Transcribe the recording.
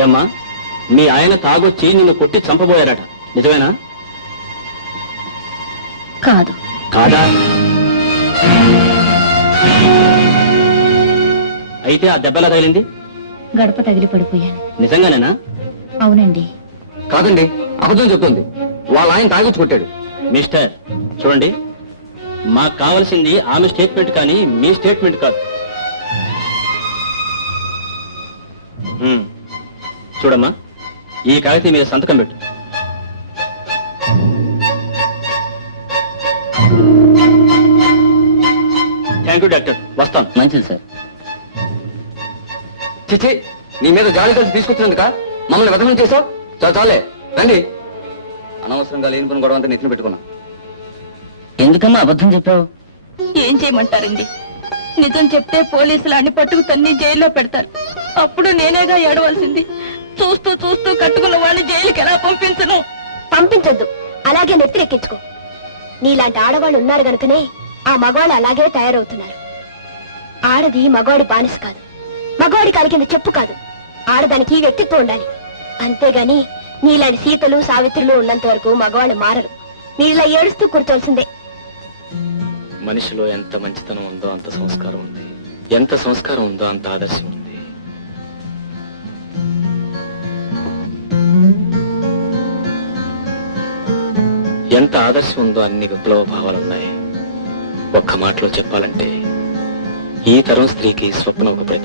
ఏమ్మా, మీ ఆయన తాగొచ్చి నిన్ను కొట్టి చంపబోయారట, నిజమేనా? కాదు. కాదా? అయితే ఆ దెబ్బలా తగిలింది? గడప తగిలి పడిపోయాను. నిజంగానేనా? అవునండి. కాదండి, అబద్ధం చెప్తుంది. వాళ్ళ ఆయన తాగొచ్చి కొట్టాడు. మిస్టర్, చూడండి, మాకు కావలసింది ఆమె స్టేట్మెంట్ కానీ మీ స్టేట్మెంట్ కాదు. చూడమ్మా, ఈ కాగితం మీద సంతకం పెట్టు. థ్యాంక్ యూ డాక్టర్, వస్తాను. మంచిది సార్. చిచి, నీ మీద జాలి కలిసి తీసుకొచ్చినందుక మమ్మల్ని వ్యధనం చేసావు. చాలే రండి. అనవసరంగా లేని పని గొడవ అంతా నెత్తిన పెట్టుకున్నా. ఎందుకమ్మా అబద్ధం చెప్పావు? ఏం చేయమంటారండి? నిజం చెప్తే పోలీసులు అన్ని పట్టుకు తన్ని జైల్లో పెడతారు. అప్పుడు నేనేగా ఏడవలసింది. చూస్తూ చూస్తూ కట్టుకున్న వాడిని జైలుకి ఎలా పంపించను? పంపించొద్దు, అలాగే నెత్తిరెక్కించుకో. నీలాంటి ఆడవాళ్ళు ఉన్నారు గనుకనే ఆ మగవాళ్ళు అలాగే తయారవుతున్నారు. ఆడది మగవాడి బానిస కాదు, మగవాడి కాలి కింద చెప్పు కాదు. ఆడదానికి వ్యక్తిత్వం ఉండాలి, అంతేగాని నీలాంటి సీతలు సావిత్రులు ఉన్నంత వరకు మగవాళ్ళు మారరు. నీలా ఏడుస్తూ కూర్చోవలసిందే. మనిషిలో ఎంత మంచితనం ఉందో అంత సంస్కారం ఉంది, ఎంత సంస్కారం ఉందో అంత ఆదర్శం ఉంది. ఎంత ఆదర్శం ఉందో అన్ని విప్లవ భావాలున్నాయి. ఒక్క మాటలో చెప్పాలంటే ఈ తరం స్త్రీకి స్వప్నం ఒక ప్రతి